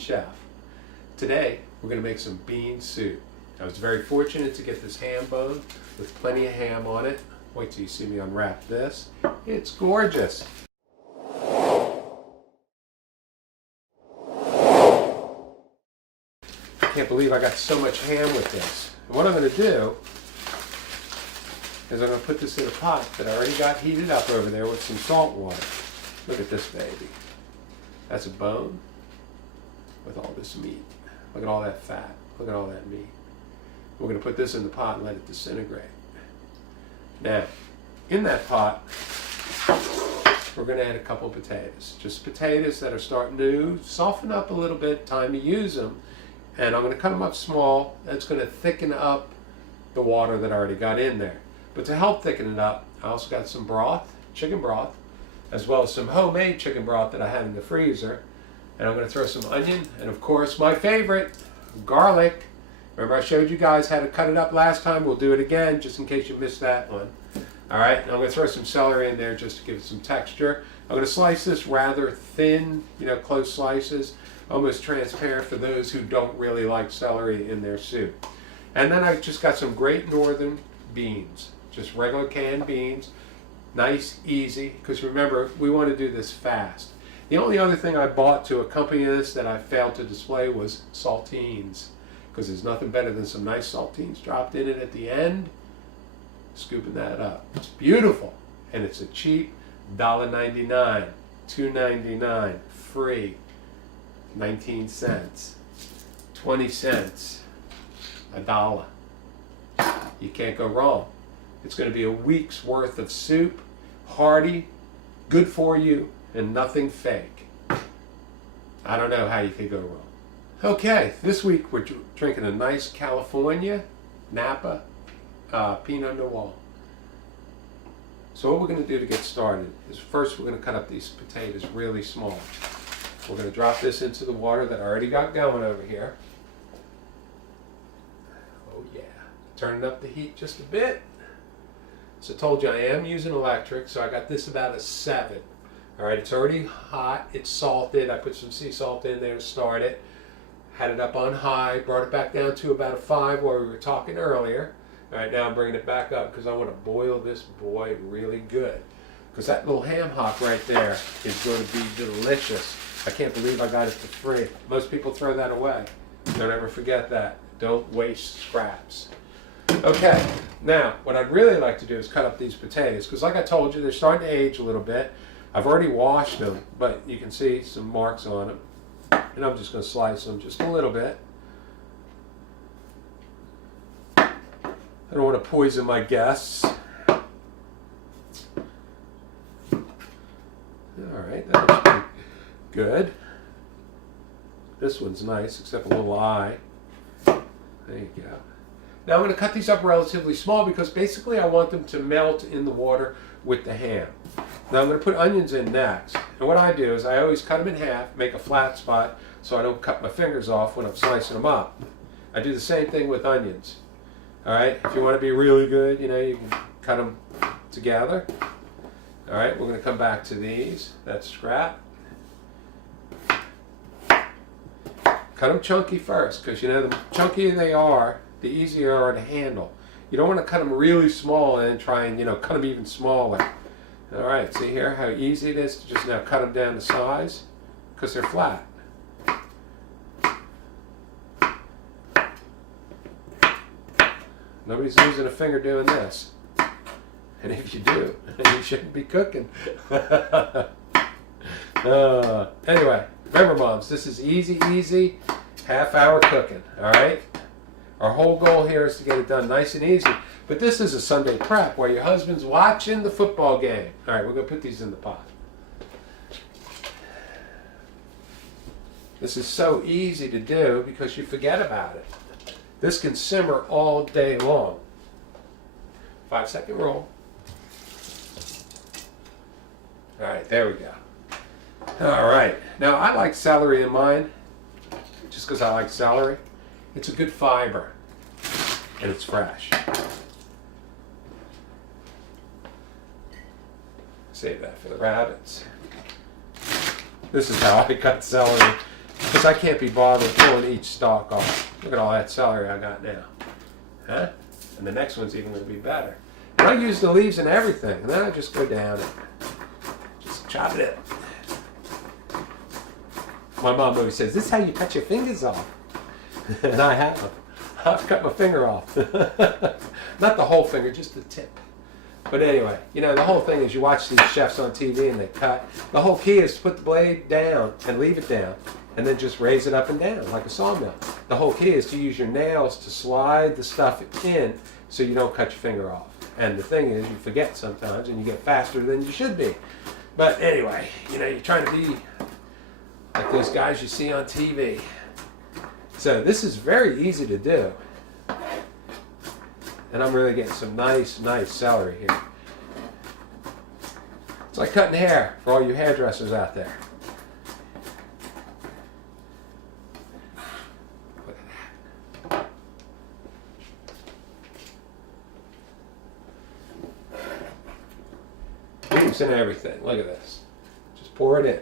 chef. Today, we're going to make some bean soup. I was very fortunate to get this ham bone with plenty of ham on it. Wait till you see me unwrap this. It's gorgeous. I can't believe I got so much ham with this. And what I'm going to do is I'm going to put this in a pot that I already got heated up over there with some salt water. Look at this baby. That's a bone with all this meat. Look at all that fat. Look at all that meat. We're going to put this in the pot and let it disintegrate. Now, in that pot, we're going to add a couple of potatoes. Just potatoes that are starting to soften up a little bit, time to use them. And I'm going to cut them up small. That's going to thicken up the water that I already got in there. But to help thicken it up, I also got some broth, chicken broth, as well as some homemade chicken broth that I have in the freezer. And I'm going to throw some onion, and of course my favorite, garlic. Remember I showed you guys how to cut it up last time? We'll do it again just in case you missed that one. Alright, I'm going to throw some celery in there just to give it some texture. I'm going to slice this rather thin, close slices, almost transparent for those who don't really like celery in their soup. And then I've just got some Great Northern beans, just regular canned beans. Nice, easy, because remember, we want to do this fast. The only other thing I bought to accompany this that I failed to display was saltines, because there's nothing better than some nice saltines dropped in it at the end. Scooping that up. It's beautiful, and it's a cheap $1.99, $2.99, free, 19 cents, 20 cents, $1. You can't go wrong. It's going to be a week's worth of soup, hearty, good for you, and nothing fake. I don't know how you could go wrong. Okay, this week we're drinking a nice California Napa Pinot Noir. So what we're going to do to get started is first we're going to cut up these potatoes really small. We're going to drop this into the water that I already got going over here. Oh yeah, turning up the heat just a bit. So I told you I am using electric, so I got this about a 7. All right, it's already hot, it's salted. I put some sea salt in there to start it. Had it up on high, brought it back down to about a 5 where we were talking earlier. All right, now I'm bringing it back up because I want to boil this boy really good. Because that little ham hock right there is going to be delicious. I can't believe I got it for free. Most people throw that away. Don't ever forget that. Don't waste scraps. Okay, now what I'd really like to do is cut up these potatoes because like I told you, they're starting to age a little bit. I've already washed them, but you can see some marks on them. And I'm just going to slice them just a little bit. I don't want to poison my guests. Alright, that looks pretty good. This one's nice, except a little eye. There you go. Now I'm going to cut these up relatively small because basically I want them to melt in the water with the ham. Now I'm going to put onions in next. And what I do is I always cut them in half, make a flat spot so I don't cut my fingers off when I'm slicing them up. I do the same thing with onions. Alright, if you want to be really good, you can cut them together. Alright, we're going to come back to these. That's scrap. Cut them chunky first because the chunkier they are, the easier they are to handle. You don't want to cut them really small and then try and cut them even smaller. Alright, see here how easy it is to just now cut them down to size because they're flat. Nobody's losing a finger doing this. And if you do, you shouldn't be cooking. Anyway, remember moms, this is easy, half-hour cooking, alright? Our whole goal here is to get it done nice and easy. But this is a Sunday prep where your husband's watching the football game. Alright, we're going to put these in the pot. This is so easy to do because you forget about it. This can simmer all day long. 5-second roll. Alright, there we go. Alright, now I like celery in mine, just because I like celery. It's a good fiber, and it's fresh. Save that for the rabbits. This is how I cut celery. Because I can't be bothered pulling each stalk off. Look at all that celery I got now. Huh? And the next one's even going to be better. And I use the leaves and everything. And then I just go down and just chop it up. My mom always says, this is how you cut your fingers off. And I have. I've cut my finger off. Not the whole finger, just the tip. But anyway, you know, the whole thing is you watch these chefs on TV and they cut. The whole key is to put the blade down and leave it down. And then just raise it up and down like a sawmill. The whole key is to use your nails to slide the stuff in so you don't cut your finger off. And the thing is, you forget sometimes and you get faster than you should be. But anyway, you know, you're trying to be like those guys you see on TV. So this is very easy to do. And I'm really getting some nice celery here. It's like cutting hair for all you hairdressers out there. Look at that. Leaves and everything. Look at this. Just pour it in.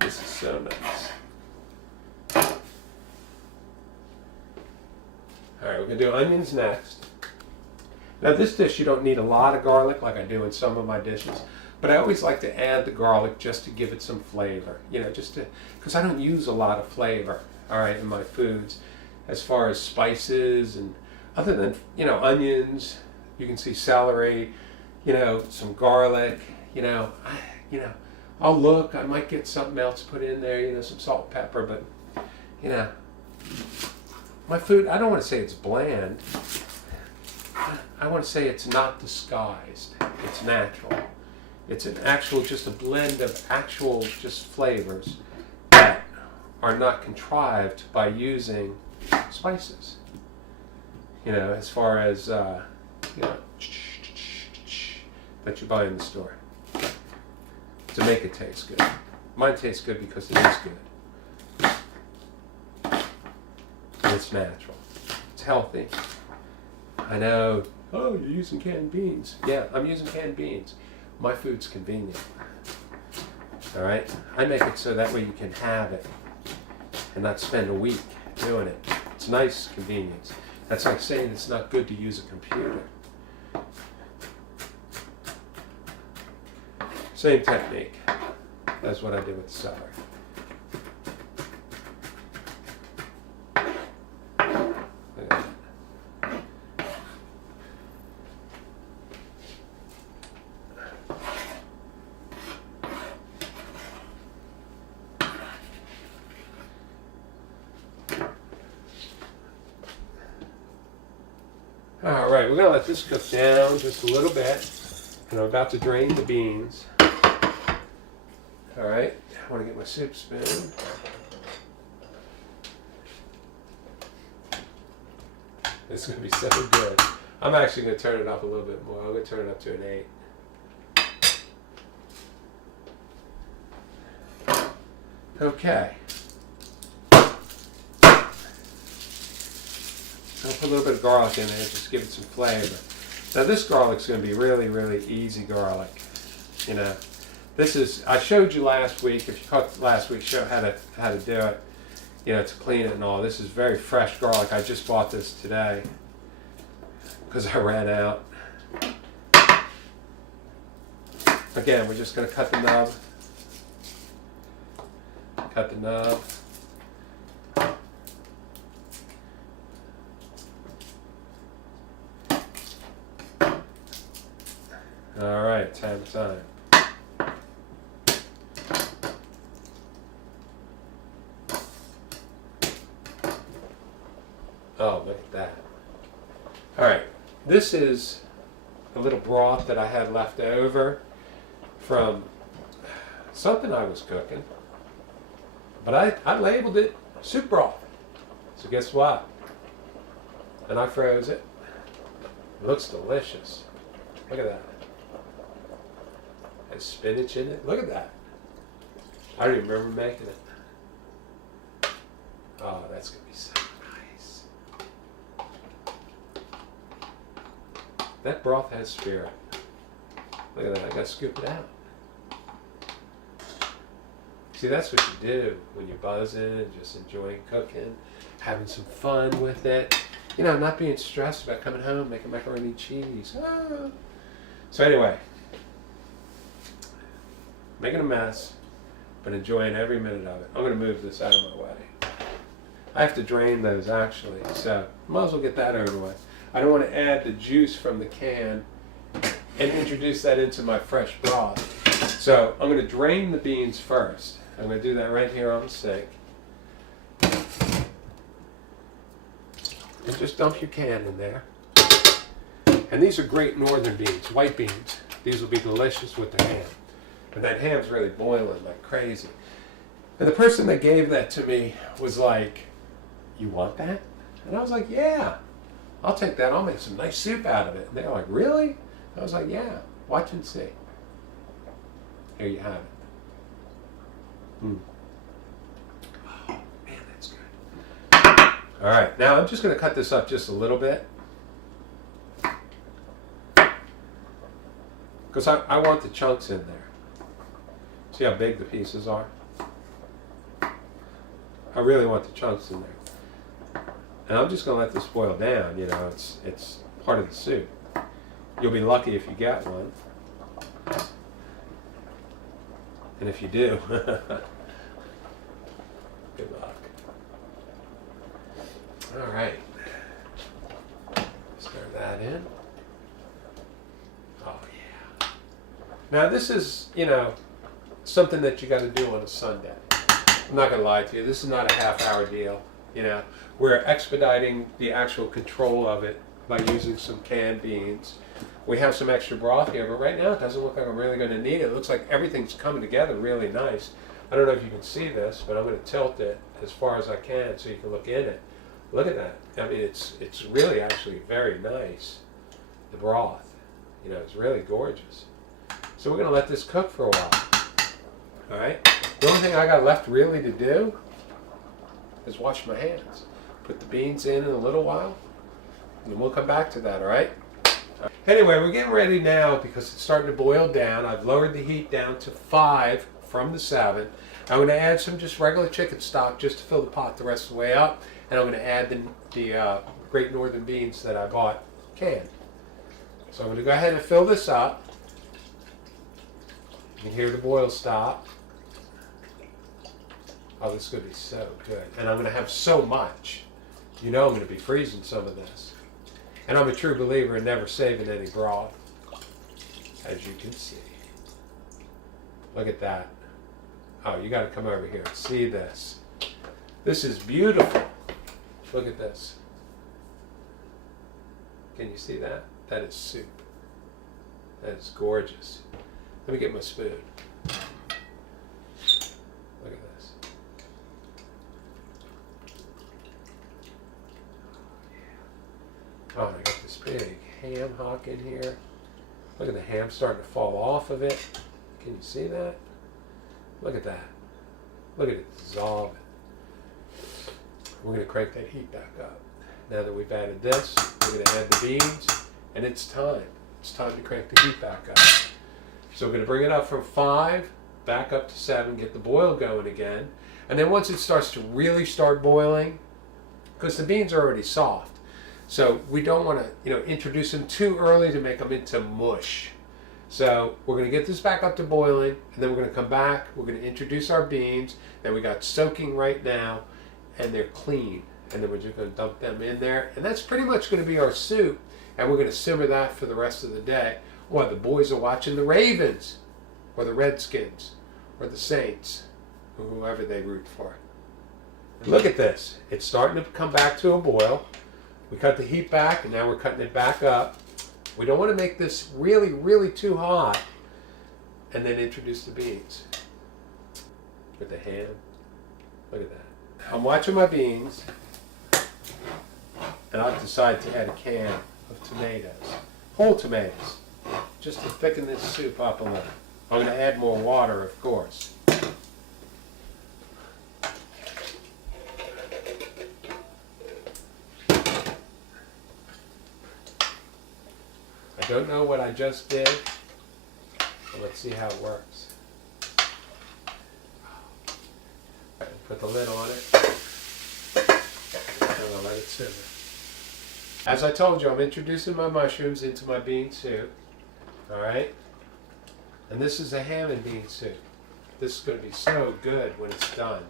This is so nice. Alright, we're going to do onions next. Now this dish you don't need a lot of garlic like I do in some of my dishes, but I always like to add the garlic just to give it some flavor. You know, just to, because I don't use a lot of flavor, alright, in my foods as far as spices and other than, you know, onions, you can see celery, you know, some garlic, you know, I'll look, I might get something else put in there, you know, some salt and pepper, but, you know, my food, I don't want to say it's bland. I want to say it's not disguised. It's natural. It's an actual, just a blend of actual just flavors that are not contrived by using spices. You know, as far as, you know, that you buy in the store to make it taste good. Mine tastes good because it is good. It's natural. It's healthy. I know, oh, you're using canned beans. Yeah, I'm using canned beans. My food's convenient. All right? I make it so that way you can have it and not spend a week doing it. It's nice convenience. That's like saying it's not good to use a computer. Same technique. That's what I did with the celery. All right, we're going to let this cook down just a little bit. And I'm about to drain the beans. All right, I want to get my soup spoon. It's going to be so good. I'm actually going to turn it up a little bit more. I'm going to turn it up to an 8. Okay. I'll put a little bit of garlic in there, just give it some flavor. Now this garlic's going to be really easy garlic. You know, this is, I showed you last week, if you caught last week's show, how to do it, you know, to clean it and all. This is very fresh garlic. I just bought this today because I ran out. Again, we're just going to cut the nub. Cut the nub. All right, time. Oh, look at that. All right, this is a little broth that I had left over from something I was cooking, but I labeled it soup broth. So guess what? And I froze it. It looks delicious. Look at that. Has spinach in it. Look at that. I don't even remember making it. Oh, that's going to be so nice. That broth has spirit. Look at that. I got to scoop it out. See, that's what you do when you're buzzing, just enjoying cooking, having some fun with it. You know, not being stressed about coming home, making macaroni and cheese. Ah. So anyway, making a mess, but enjoying every minute of it. I'm going to move this out of my way. I have to drain those actually, so might as well get that over with. I don't want to add the juice from the can and introduce that into my fresh broth. So I'm going to drain the beans first. I'm going to do that right here on the sink. And just dump your can in there. And these are great northern beans, white beans. These will be delicious with the ham. And that ham's really boiling like crazy. And the person that gave that to me was like, "You want that?" And I was like, "Yeah, I'll take that. I'll make some nice soup out of it." And they're like, "Really?" I was like, "Yeah, watch and see." Here you have it. Oh, man, that's good. All right, now I'm just going to cut this up just a little bit. Because I want the chunks in there. See how big the pieces are? I really want the chunks in there. And I'm just going to let this boil down. You know, it's part of the soup. You'll be lucky if you get one. And if you do, good luck. All right. Stir that in. Oh, yeah. Now, this is, you know, something that you got to do on a Sunday. I'm not going to lie to you. This is not a half-hour deal. You know, we're expediting the actual control of it by using some canned beans. We have some extra broth here, but right now it doesn't look like I'm really going to need it. It looks like everything's coming together really nice. I don't know if you can see this, but I'm going to tilt it as far as I can so you can look in it. Look at that. I mean, it's really actually very nice, the broth. You know, it's really gorgeous. So we're going to let this cook for a while. All right? The only thing I got left really to do is wash my hands. Put the beans in a little while, and then we'll come back to that, all right? Anyway, we're getting ready now because it's starting to boil down. I've lowered the heat down to 5 from the 7. I'm going to add some just regular chicken stock just to fill the pot the rest of the way up. And I'm going to add the Great Northern beans that I bought canned. So I'm going to go ahead and fill this up. You can hear the boil stop. Oh, this is going to be so good. And I'm going to have so much. You know I'm going to be freezing some of this. And I'm a true believer in never saving any broth, as you can see. Look at that. Oh, you got to come over here and see this. This is beautiful. Look at this. Can you see that? That is soup. That is gorgeous. Let me get my spoon. Look at this. Oh, I got this big ham hock in here. Look at the ham starting to fall off of it. Can you see that? Look at that. Look at it dissolving. We're going to crank that heat back up. Now that we've added this, we're going to add the beans, and it's time. It's time to crank the heat back up. So we're going to bring it up from 5, back up to 7, get the boil going again. And then once it starts to really start boiling, because the beans are already soft, so we don't want to, introduce them too early to make them into mush. So we're going to get this back up to boiling, and then we're going to come back, we're going to introduce our beans that we got soaking right now, and they're clean. And then we're just going to dump them in there. And that's pretty much going to be our soup, and we're going to simmer that for the rest of the day. Well, the boys are watching the Ravens, or the Redskins, or the Saints, or whoever they root for. And look at this. It's starting to come back to a boil. We cut the heat back, and now we're cutting it back up. We don't want to make this really, really too hot, and then introduce the beans with the ham. Look at that. I'm watching my beans, and I've decided to add a can of tomatoes, whole tomatoes, just to thicken this soup up a little. I'm going to add more water, of course. I don't know what I just did, but let's see how it works. Put the lid on it. And I'll let it simmer. As I told you, I'm introducing my mushrooms into my bean soup. Alright? And this is a ham and bean soup. This is going to be so good when it's done.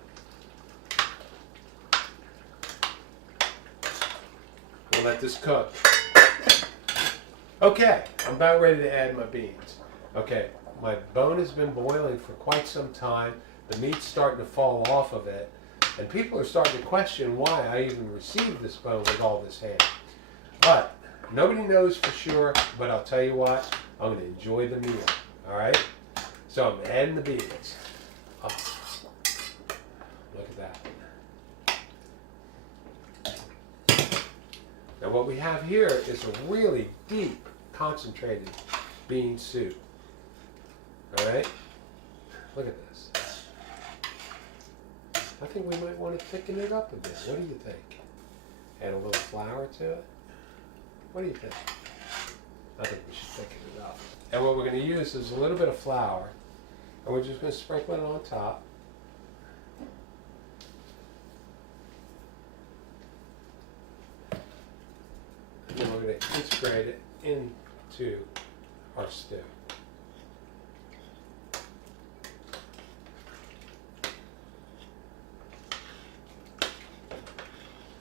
We'll let this cook. Okay, I'm about ready to add my beans. Okay, my bone has been boiling for quite some time. The meat's starting to fall off of it. And people are starting to question why I even received this bone with all this ham. But nobody knows for sure, but I'll tell you what, I'm going to enjoy the meal. Alright? So I'm adding the beans. Oh, look at that. Now what we have here is a really deep, concentrated bean soup. Alright? Look at this. I think we might want to thicken it up a bit. What do you think? Add a little flour to it? What do you think? I think we should thicken it up. And what we're going to use is a little bit of flour. And we're just going to sprinkle it on top. And then we're going to integrate it into our stew.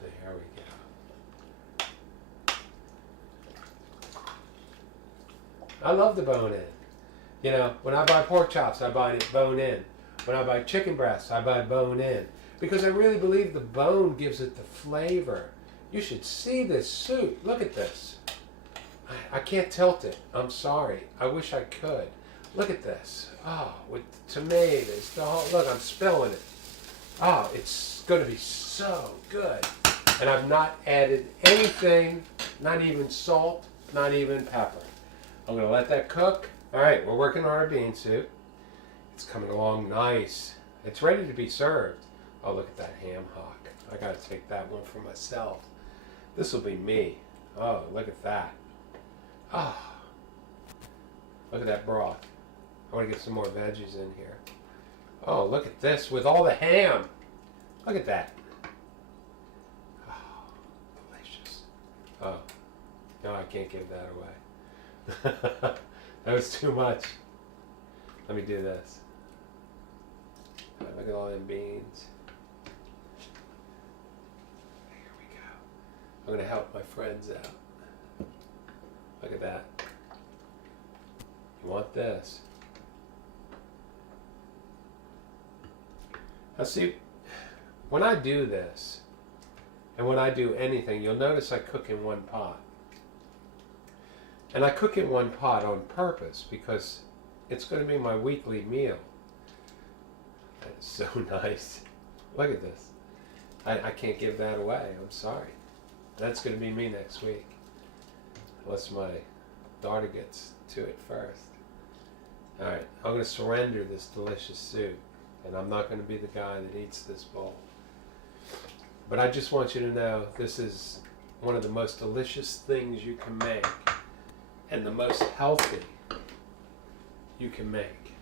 There we go. I love the bone in. You know, when I buy pork chops, I buy it bone in. When I buy chicken breasts, I buy bone in. Because I really believe the bone gives it the flavor. You should see this soup. Look at this. I can't tilt it. I'm sorry. I wish I could. Look at this. Oh, with the tomatoes. The whole, look, I'm spilling it. Oh, it's going to be so good. And I've not added anything, not even salt, not even pepper. I'm going to let that cook. All right, we're working on our bean soup. It's coming along nice. It's ready to be served. Oh, look at that ham hock. I got to take that one for myself. This will be me. Oh, look at that. Oh, look at that broth. I want to get some more veggies in here. Oh, look at this with all the ham. Look at that. Oh, delicious. Oh, no, I can't give that away. That was too much. Let me do this. Look at all them beans. Here we go. I'm going to help my friends out. Look at that. You want this? Now see, when I do this, and when I do anything, you'll notice I cook in one pot. And I cook in one pot on purpose because it's going to be my weekly meal. That is so nice. Look at this. I can't give that away. I'm sorry. That's going to be me next week. Unless my daughter gets to it first. Alright, I'm going to surrender this delicious soup. And I'm not going to be the guy that eats this bowl. But I just want you to know this is one of the most delicious things you can make. And the most healthy you can make.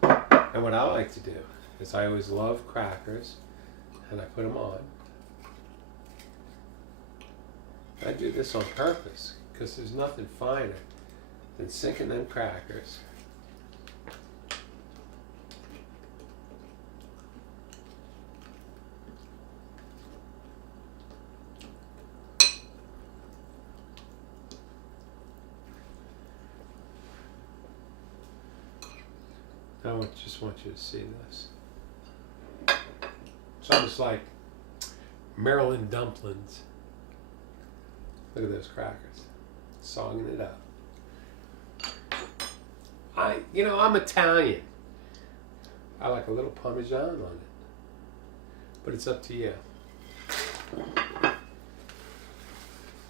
And what I like to do is I always love crackers, and I put them on. I do this on purpose because there's nothing finer than sinking them crackers. I just want you to see this. It's almost like Maryland dumplings. Look at those crackers. Songing it up. I'm Italian. I like a little Parmesan on it. But it's up to you.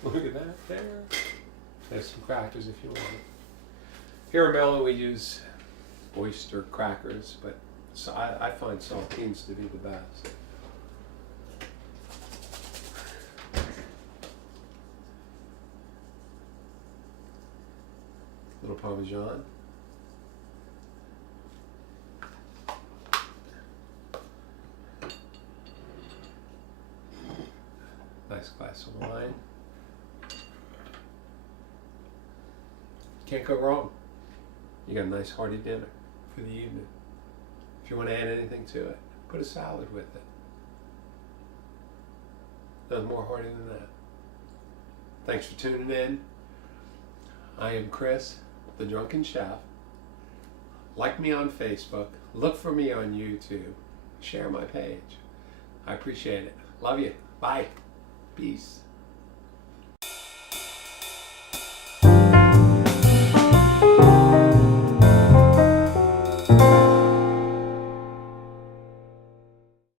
Look at that there. There's some crackers if you want it. Here in Maryland we use oyster crackers, but so I find saltines to be the best. Little Parmesan. of wine. Can't go wrong. You got a nice hearty dinner for the evening. If you want to add anything to it, put a salad with it. Nothing more hearty than that. Thanks for tuning in. I am Chris, the Drunken Chef. Like me on Facebook. Look for me on YouTube. Share my page. I appreciate it. Love you. Bye. Peace.